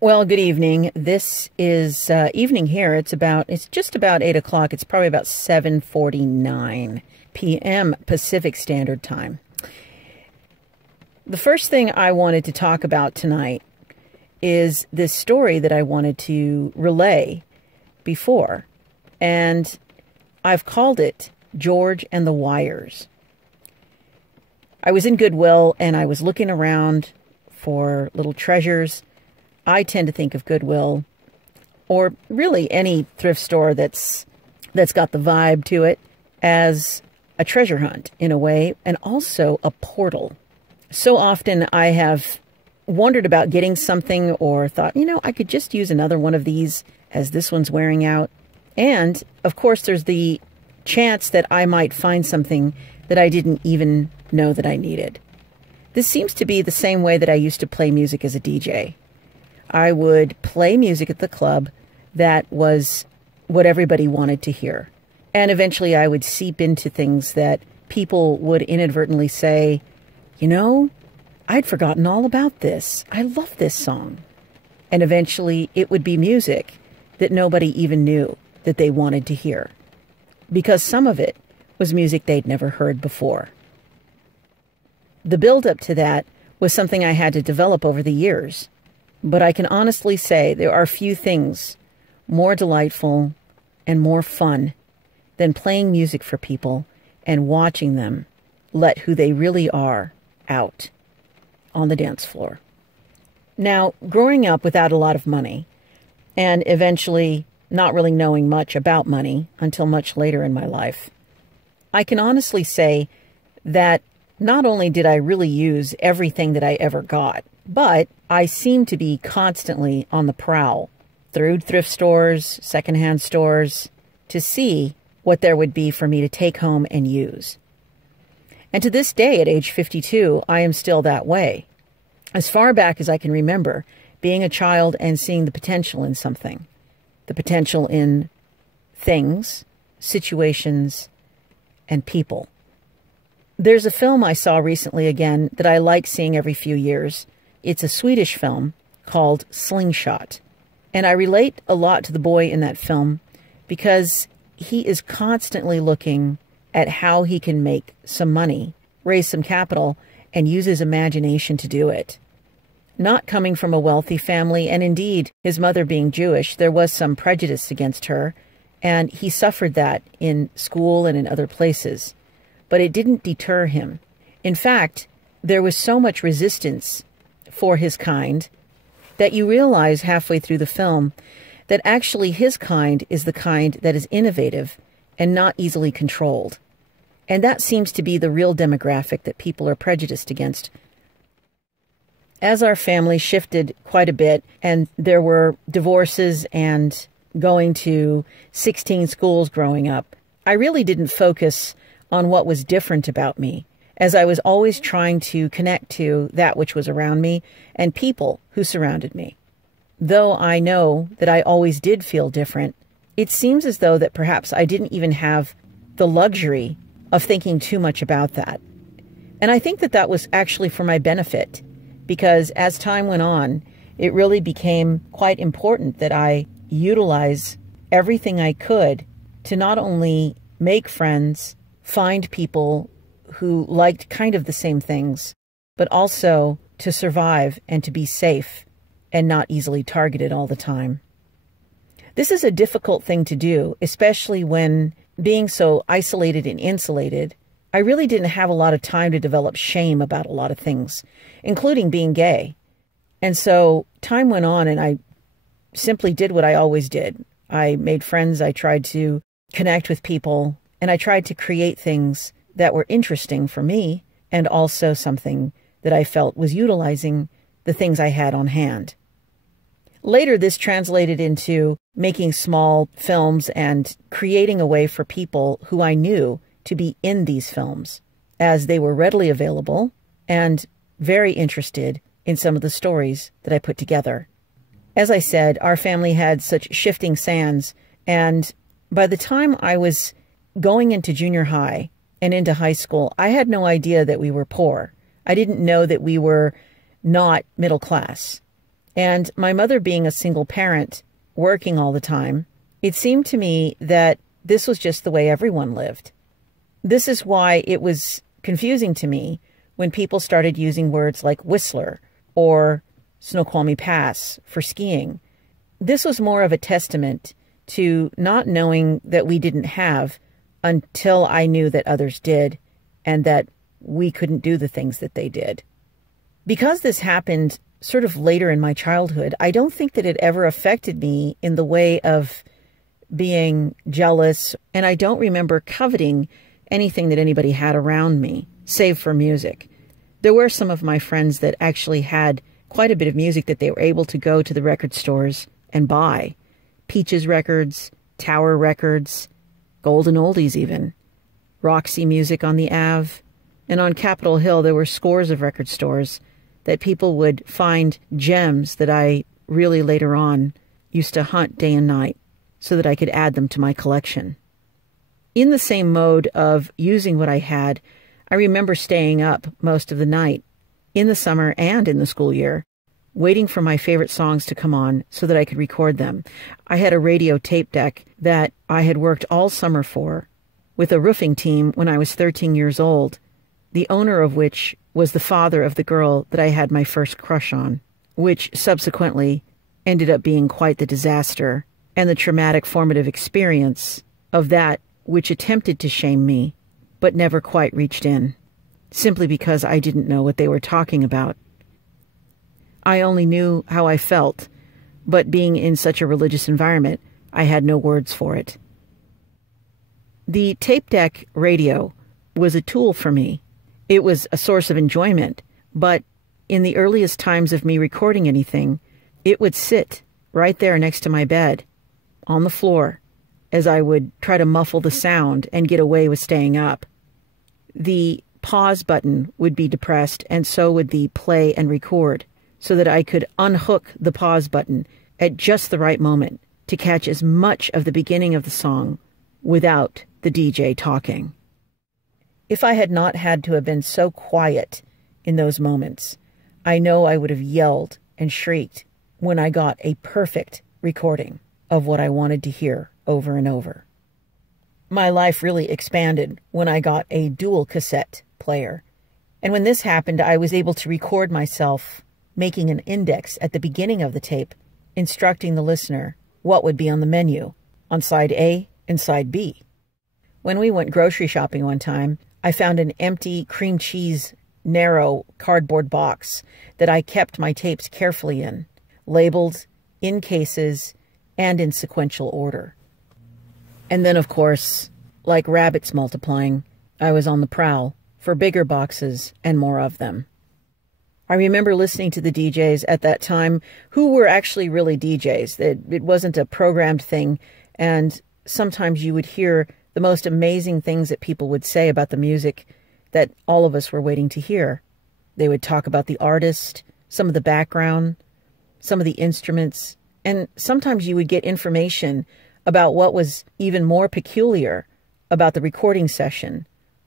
Well, good evening. This is evening here. It's just about 8 o'clock. It's probably about 7:49 p.m. Pacific Standard Time. The first thing I wanted to talk about tonight is this story that I wanted to relay before. And I've called it George and the Wires. I was in Goodwill and I was looking around for little treasures. I tend to think of Goodwill, or really any thrift store that's got the vibe to it, as a treasure hunt in a way, and also a portal. So often I have wondered about getting something or thought, I could just use another one of these as this one's wearing out. And, of course, there's the chance that I might find something that I didn't even know that I needed. This seems to be the same way that I used to play music as a DJ. I would play music at the club that was what everybody wanted to hear. And eventually I would seep into things that people would inadvertently say, I'd forgotten all about this. I love this song. And eventually it would be music that nobody even knew that they wanted to hear, because some of it was music they'd never heard before. The build-up to that was something I had to develop over the years. But I can honestly say there are few things more delightful and more fun than playing music for people and watching them let who they really are out on the dance floor. Now, growing up without a lot of money, and eventually not really knowing much about money until much later in my life, I can honestly say that not only did I really use everything that I ever got, but I seemed to be constantly on the prowl through thrift stores, secondhand stores, to see what there would be for me to take home and use. And to this day, at age 52, I am still that way. As far back as I can remember, being a child and seeing the potential in something. The potential in things, situations, and people. There's a film I saw recently again that I like seeing every few years. It's a Swedish film called Slingshot. And I relate a lot to the boy in that film because he is constantly looking at how he can make some money, raise some capital, and use his imagination to do it. Not coming from a wealthy family, and indeed, his mother being Jewish, there was some prejudice against her, and he suffered that in school and in other places. But it didn't deter him. In fact, there was so much resistance for his kind that you realize halfway through the film that actually his kind is the kind that is innovative and not easily controlled. And that seems to be the real demographic that people are prejudiced against. As our family shifted quite a bit and there were divorces and going to 16 schools growing up, I really didn't focus on what was different about me, as I was always trying to connect to that which was around me and people who surrounded me. Though I know that I always did feel different, it seems as though that perhaps I didn't even have the luxury of thinking too much about that. And I think that that was actually for my benefit, because as time went on, it really became quite important that I utilize everything I could to not only make friends, find people who liked kind of the same things, but also to survive and to be safe and not easily targeted all the time. This is a difficult thing to do, especially when being so isolated and insulated, I really didn't have a lot of time to develop shame about a lot of things, including being gay. And so time went on and I simply did what I always did. I made friends, I tried to connect with people, and I tried to create things that were interesting for me and also something that I felt was utilizing the things I had on hand. Later, this translated into making small films and creating a way for people who I knew to be in these films, as they were readily available and very interested in some of the stories that I put together. As I said, our family had such shifting sands, and by the time I was going into junior high and into high school, I had no idea that we were poor. I didn't know that we were not middle class. And my mother being a single parent, working all the time, it seemed to me that this was just the way everyone lived. This is why it was confusing to me when people started using words like Whistler or Snoqualmie Pass for skiing. This was more of a testament to not knowing that we didn't have until I knew that others did and that we couldn't do the things that they did. Because this happened sort of later in my childhood, I don't think that it ever affected me in the way of being jealous, and I don't remember coveting anything that anybody had around me, save for music. There were some of my friends that actually had quite a bit of music that they were able to go to the record stores and buy. Peaches Records, Tower Records, Golden Oldies even, Roxy Music on the Ave, and on Capitol Hill there were scores of record stores that people would find gems that I really later on used to hunt day and night so that I could add them to my collection. In the same mode of using what I had, I remember staying up most of the night, in the summer and in the school year, waiting for my favorite songs to come on so that I could record them. I had a radio tape deck that I had worked all summer for with a roofing team when I was 13 years old, the owner of which was the father of the girl that I had my first crush on, which subsequently ended up being quite the disaster and the traumatic formative experience of that which attempted to shame me, but never quite reached in, simply because I didn't know what they were talking about. I only knew how I felt, but being in such a religious environment, I had no words for it. The tape deck radio was a tool for me. It was a source of enjoyment, but in the earliest times of me recording anything, it would sit right there next to my bed, on the floor, as I would try to muffle the sound and get away with staying up. The pause button would be depressed, and so would the play and record, so that I could unhook the pause button at just the right moment to catch as much of the beginning of the song without the DJ talking. If I had not had to have been so quiet in those moments, I know I would have yelled and shrieked when I got a perfect recording of what I wanted to hear over and over. My life really expanded when I got a dual cassette player. And when this happened, I was able to record myself making an index at the beginning of the tape, instructing the listener what would be on the menu on side A and side B. When we went grocery shopping one time, I found an empty cream cheese narrow cardboard box that I kept my tapes carefully in, labeled, in cases, and in sequential order. And then, of course, like rabbits multiplying, I was on the prowl for bigger boxes and more of them. I remember listening to the DJs at that time who were actually really DJs. It wasn't a programmed thing, and sometimes you would hear the most amazing things that people would say about the music that all of us were waiting to hear. They would talk about the artist, some of the background, some of the instruments, and sometimes you would get information about what was even more peculiar about the recording session,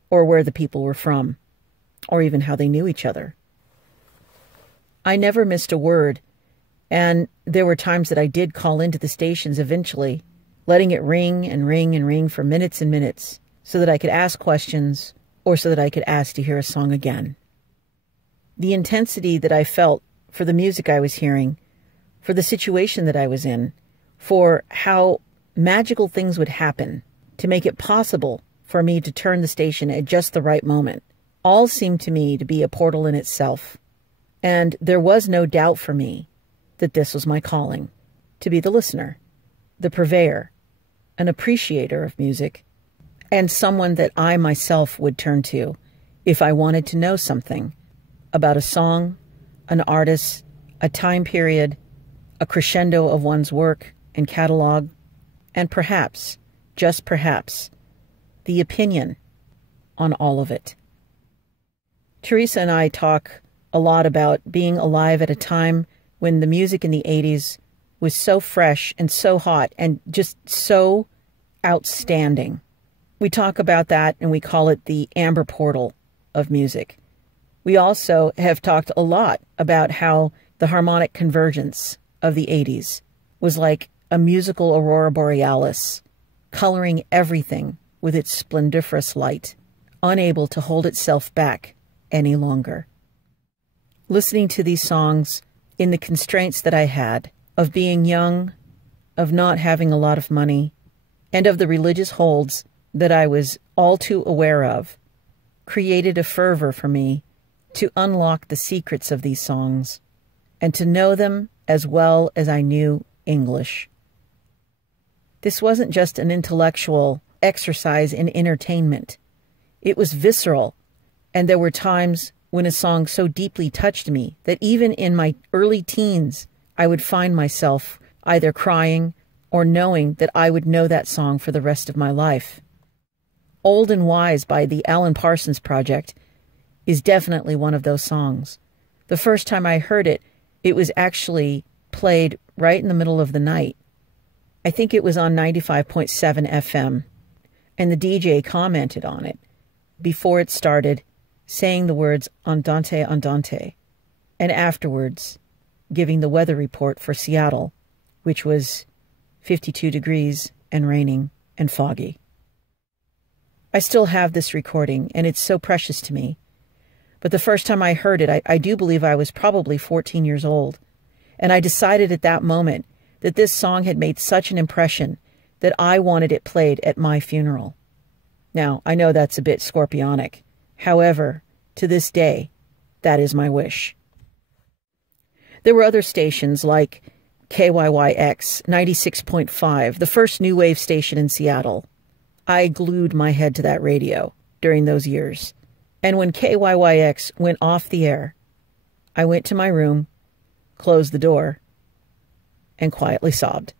or where the people were from, or even how they knew each other. I never missed a word, and there were times that I did call into the stations eventually, letting it ring and ring and ring for minutes and minutes, so that I could ask questions, or so that I could ask to hear a song again. The intensity that I felt for the music I was hearing, for the situation that I was in, for how magical things would happen to make it possible for me to turn the station at just the right moment, all seemed to me to be a portal in itself. And there was no doubt for me that this was my calling, to be the listener, the purveyor, an appreciator of music, and someone that I myself would turn to if I wanted to know something about a song, an artist, a time period, a crescendo of one's work and catalog, and perhaps, just perhaps, the opinion on all of it. Teresa and I talk a lot about being alive at a time when the music in the 80s was so fresh and so hot and just so outstanding. We talk about that and we call it the amber portal of music. We also have talked a lot about how the harmonic convergence of the 80s was like a musical aurora borealis, coloring everything with its splendiferous light, unable to hold itself back any longer. Listening to these songs in the constraints that I had of being young, of not having a lot of money, and of the religious holds that I was all too aware of, created a fervor for me to unlock the secrets of these songs and to know them as well as I knew English. This wasn't just an intellectual exercise in entertainment. It was visceral, and there were times when a song so deeply touched me that even in my early teens, I would find myself either crying or knowing that I would know that song for the rest of my life. Old and Wise by the Alan Parsons Project is definitely one of those songs. The first time I heard it, it was actually played right in the middle of the night. I think it was on 95.7 FM, and the DJ commented on it before it started, saying the words Andante, Andante, and afterwards giving the weather report for Seattle, which was 52 degrees and raining and foggy. I still have this recording, and it's so precious to me. But the first time I heard it, I do believe I was probably 14 years old, and I decided at that moment that this song had made such an impression that I wanted it played at my funeral. Now, I know that's a bit scorpionic. However, to this day, that is my wish. There were other stations like KYYX 96.5, the first new wave station in Seattle. I glued my head to that radio during those years. And when KYYX went off the air, I went to my room, closed the door, and quietly sobbed.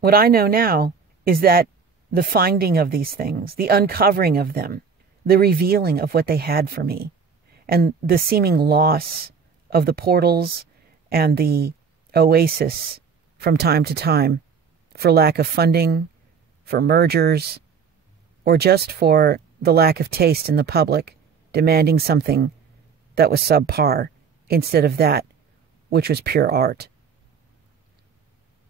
What I know now is that the finding of these things, the uncovering of them, the revealing of what they had for me, and the seeming loss of the portals and the oasis from time to time for lack of funding, for mergers, or just for the lack of taste in the public demanding something that was subpar instead of that which was pure art,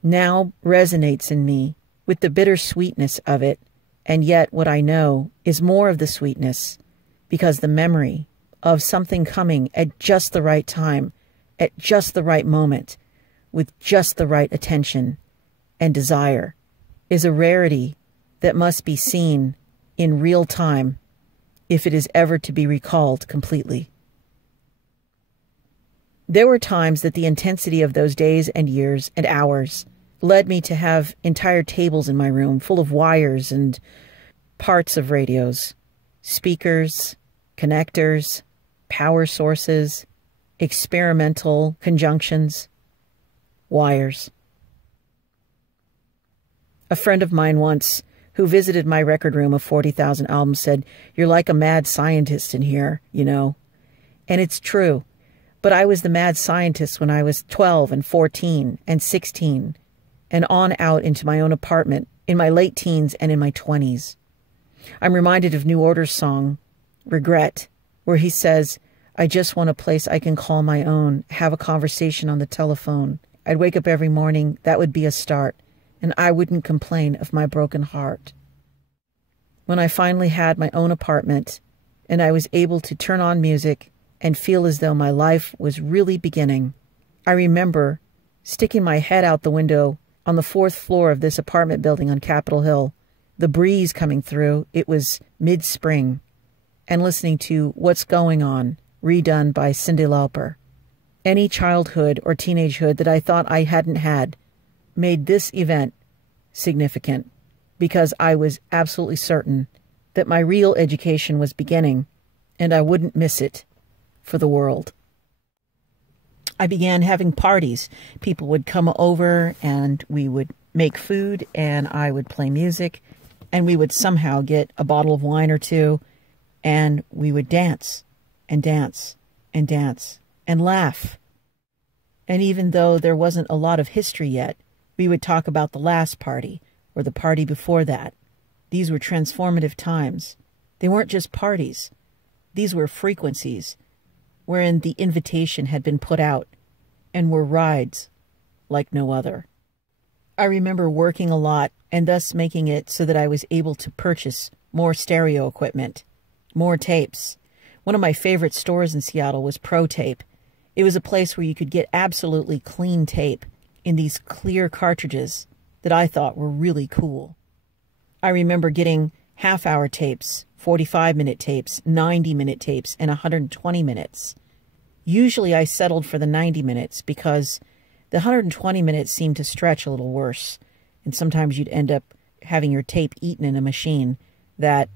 now resonates in me with the bitter sweetness of it, and yet what I know is more of the sweetness because the memory of something coming at just the right time, at just the right moment, with just the right attention and desire, is a rarity that must be seen in real time if it is ever to be recalled completely. There were times that the intensity of those days and years and hours led me to have entire tables in my room full of wires and parts of radios, speakers, connectors, power sources, experimental conjunctions, wires. A friend of mine once, who visited my record room of 40,000 albums, said, "You're like a mad scientist in here, you know." And it's true. But I was the mad scientist when I was 12 and 14 and 16 and on out into my own apartment in my late teens and in my 20s. I'm reminded of New Order's song, Regret, where he says, "I just want a place I can call my own, have a conversation on the telephone. I'd wake up every morning, that would be a start, and I wouldn't complain of my broken heart." When I finally had my own apartment and I was able to turn on music and feel as though my life was really beginning, I remember sticking my head out the window on the 4th floor of this apartment building on Capitol Hill, the breeze coming through, it was mid-spring, and listening to What's Going On, redone by Cyndi Lauper. Any childhood or teenagehood that I thought I hadn't had made this event significant because I was absolutely certain that my real education was beginning and I wouldn't miss it for the world. I began having parties. People would come over and we would make food and I would play music and we would somehow get a bottle of wine or two and we would dance and dance and dance and laugh. And even though there wasn't a lot of history yet, we would talk about the last party or the party before that. These were transformative times. They weren't just parties. These were frequencies wherein the invitation had been put out and were rides like no other. I remember working a lot and thus making it so that I was able to purchase more stereo equipment, more tapes. One of my favorite stores in Seattle was Pro Tape. It was a place where you could get absolutely clean tape in these clear cartridges that I thought were really cool. I remember getting half-hour tapes, 45-minute tapes, 90-minute tapes, and 120 minutes. Usually I settled for the 90 minutes because the 120 minutes seemed to stretch a little worse, and sometimes you'd end up having your tape eaten in a machine that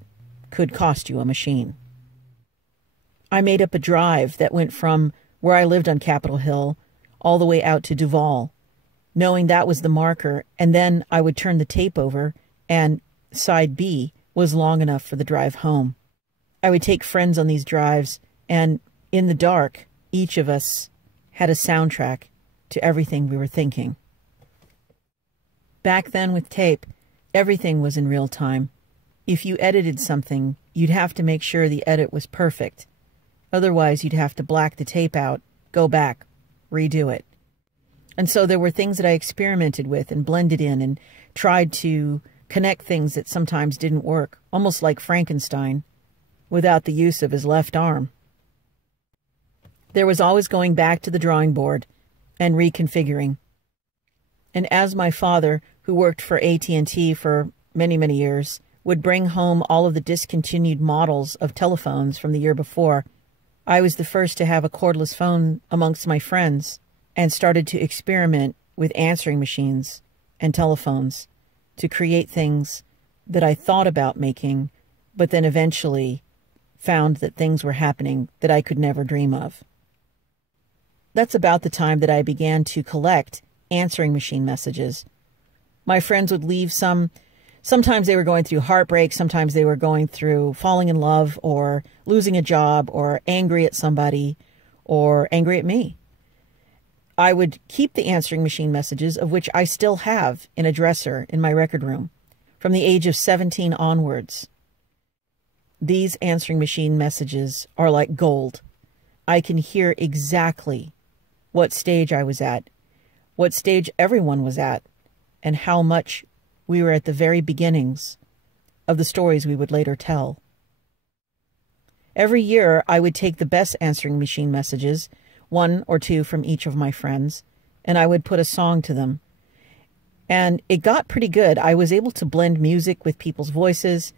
could cost you a machine. I made up a drive that went from where I lived on Capitol Hill all the way out to Duval, knowing that was the marker, and then I would turn the tape over, and side B was long enough for the drive home. I would take friends on these drives, and in the dark, each of us had a soundtrack to everything we were thinking. Back then with tape, everything was in real time. If you edited something, you'd have to make sure the edit was perfect. Otherwise, you'd have to black the tape out, go back, redo it. And so there were things that I experimented with and blended in and tried to connect things that sometimes didn't work, almost like Frankenstein, without the use of his left arm. There was always going back to the drawing board and reconfiguring. And as my father, who worked for AT&T for many, many years, would bring home all of the discontinued models of telephones from the year before, I was the first to have a cordless phone amongst my friends and started to experiment with answering machines and telephones to create things that I thought about making, but then eventually found that things were happening that I could never dream of. That's about the time that I began to collect answering machine messages. My friends would leave sometimes they were going through heartbreak, sometimes they were going through falling in love or losing a job or angry at somebody or angry at me. I would keep the answering machine messages, of which I still have in a dresser in my record room, from the age of 17 onwards. These answering machine messages are like gold. I can hear exactly what stage I was at, what stage everyone was at, and how much we were at the very beginnings of the stories we would later tell. Every year, I would take the best answering machine messages, one or two from each of my friends, and I would put a song to them. And it got pretty good. I was able to blend music with people's voices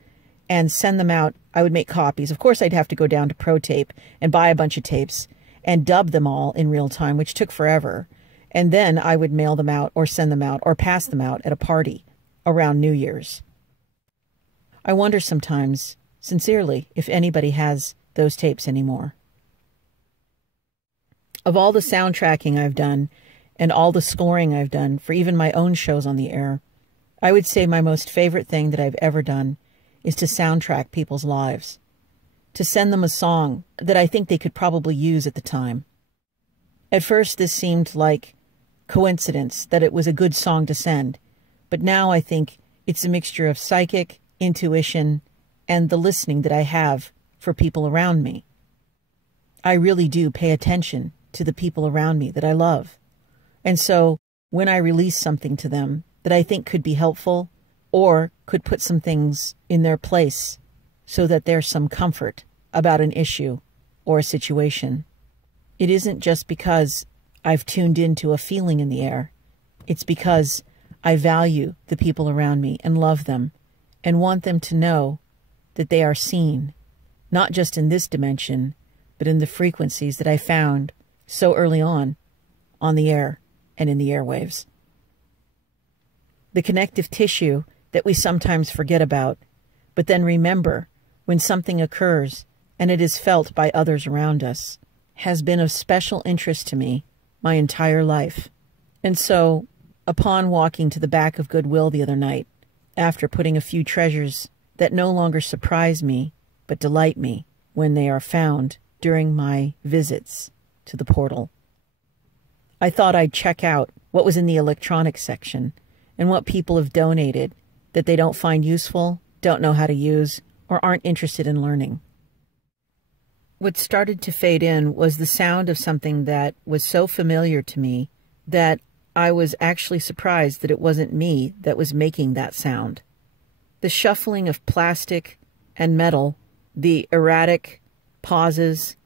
and send them out. I would make copies. Of course, I'd have to go down to Pro Tape and buy a bunch of tapes and dub them all in real time, which took forever. And then I would mail them out or send them out or pass them out at a party around New Year's. I wonder sometimes, sincerely, if anybody has those tapes anymore. Of all the soundtracking I've done and all the scoring I've done for even my own shows on the air, I would say my most favorite thing that I've ever done is to soundtrack people's lives, to send them a song that I think they could probably use at the time. At first, this seemed like coincidence that it was a good song to send, but now I think it's a mixture of psychic, intuition, and the listening that I have for people around me. I really do pay attention to the people around me that I love. And so when I release something to them that I think could be helpful or could put some things in their place so that there's some comfort about an issue or a situation, it isn't just because I've tuned into a feeling in the air. It's because I value the people around me and love them and want them to know that they are seen, not just in this dimension, but in the frequencies that I found so early on the air and in the airwaves. The connective tissue that we sometimes forget about, but then remember when something occurs and it is felt by others around us, has been of special interest to me my entire life. And so, upon walking to the back of Goodwill the other night, after putting a few treasures that no longer surprise me, but delight me when they are found during my visits to the portal, I thought I'd check out what was in the electronics section and what people have donated that they don't find useful, don't know how to use, or aren't interested in learning. What started to fade in was the sound of something that was so familiar to me that I was actually surprised that it wasn't me that was making that sound. The shuffling of plastic and metal, the erratic pauses,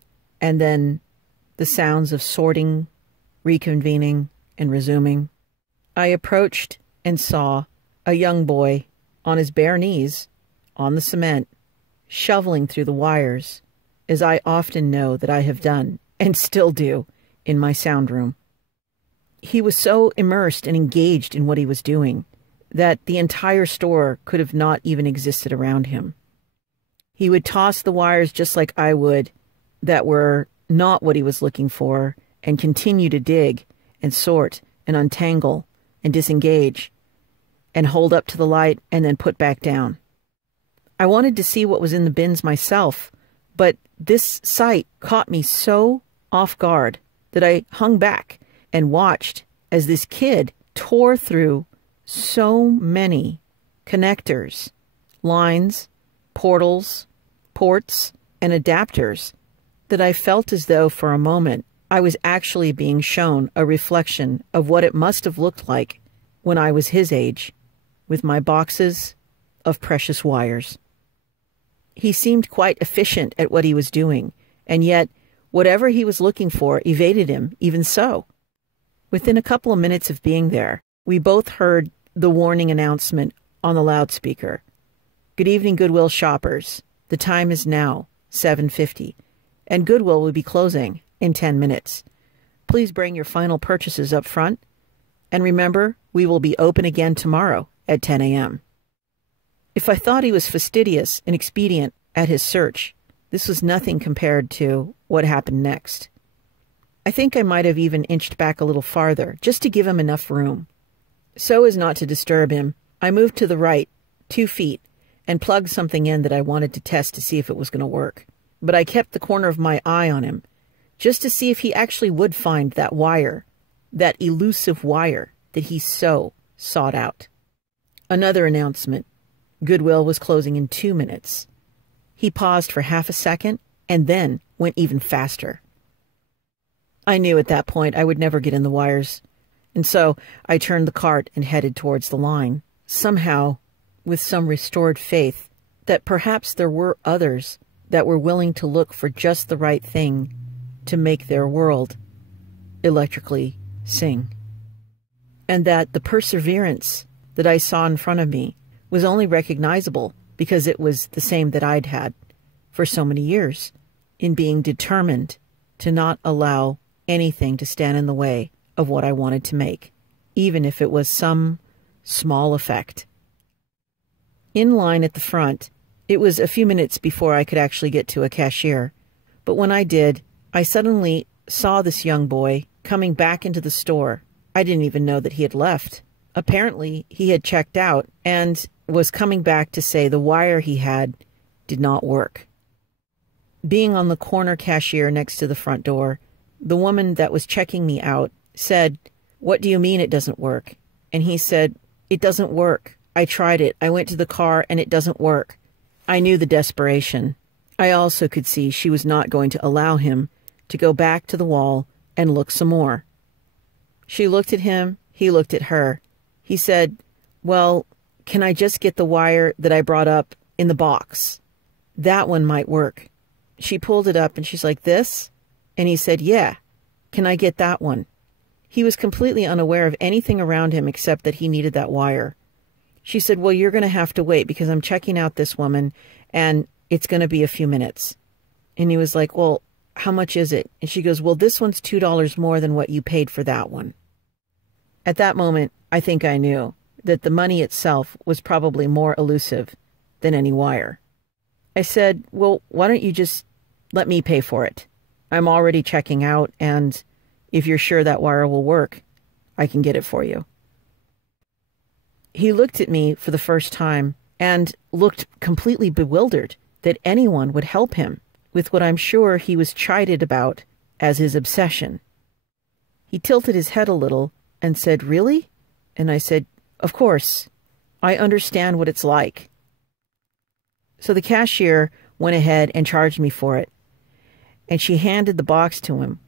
and then the sounds of sorting, reconvening, and resuming. I approached and saw a young boy on his bare knees on the cement, shoveling through the wires, as I often know that I have done and still do in my sound room. He was so immersed and engaged in what he was doing that the entire store could have not even existed around him. He would toss the wires just like I would that were not what he was looking for and continue to dig and sort and untangle and disengage and hold up to the light and then put back down. I wanted to see what was in the bins myself, but this sight caught me so off guard that I hung back and watched as this kid tore through so many connectors, lines, portals, ports, and adapters that I felt as though for a moment I was actually being shown a reflection of what it must have looked like when I was his age, with my boxes of precious wires. He seemed quite efficient at what he was doing, and yet whatever he was looking for evaded him even so. Within a couple of minutes of being there, we both heard the warning announcement on the loudspeaker. "Good evening, Goodwill shoppers. The time is now 7:50, and Goodwill will be closing in 10 minutes. Please bring your final purchases up front, and remember, we will be open again tomorrow at 10 a.m. If I thought he was fastidious and expedient at his search, this was nothing compared to what happened next. I think I might have even inched back a little farther, just to give him enough room. So as not to disturb him, I moved to the right 2 feet and plugged something in that I wanted to test to see if it was going to work. But I kept the corner of my eye on him, just to see if he actually would find that wire, that elusive wire that he so sought out. Another announcement. Goodwill was closing in 2 minutes. He paused for half a second and then went even faster. I knew at that point I would never get in the wires, and so I turned the cart and headed towards the line, somehow with some restored faith that perhaps there were others that were willing to look for just the right thing to make their world electrically sing. And that the perseverance that I saw in front of me was only recognizable because it was the same that I'd had for so many years, in being determined to not allow anything to stand in the way of what I wanted to make, even if it was some small effect. In line at the front, it was a few minutes before I could actually get to a cashier, but when I did, I suddenly saw this young boy coming back into the store. I didn't even know that he had left. Apparently, he had checked out and was coming back to say the wire he had did not work. Being on the corner cashier next to the front door, the woman that was checking me out said, "What do you mean it doesn't work?" And he said, "It doesn't work. I tried it. I went to the car and it doesn't work." I knew the desperation. I also could see she was not going to allow him to go back to the wall and look some more. She looked at him. He looked at her. He said, "Well, can I just get the wire that I brought up in the box? That one might work." She pulled it up and she's like, "This?" And he said, "Yeah. Can I get that one?" He was completely unaware of anything around him except that he needed that wire. She said, "Well, you're going to have to wait because I'm checking out this woman and it's going to be a few minutes." And he was like, "Well, how much is it?" And she goes, "Well, this one's $2 more than what you paid for that one." At that moment, I think I knew that the money itself was probably more elusive than any wire. I said, "Well, why don't you just let me pay for it? I'm already checking out, and if you're sure that wire will work, I can get it for you." He looked at me for the first time and looked completely bewildered that anyone would help him with what I'm sure he was chided about as his obsession. He tilted his head a little and said, "Really?" And I said, "Of course. I understand what it's like." So the cashier went ahead and charged me for it. And she handed the box to him.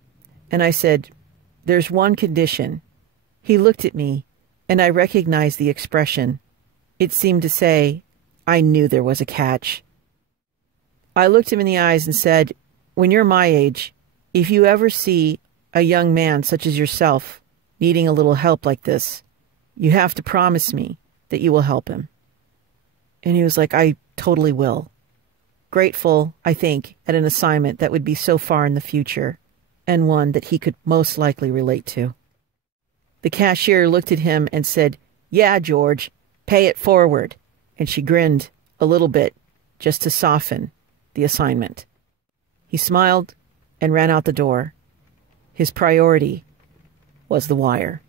And I said, "There's one condition." He looked at me, and I recognized the expression. It seemed to say, I knew there was a catch. I looked him in the eyes and said, "When you're my age, if you ever see a young man such as yourself needing a little help like this, you have to promise me that you will help him." And he was like, "I totally will." Grateful, I think, at an assignment that would be so far in the future, and one that he could most likely relate to. The cashier looked at him and said, "Yeah, George, pay it forward." And she grinned a little bit, just to soften the assignment. He smiled and ran out the door. His priority was the wire.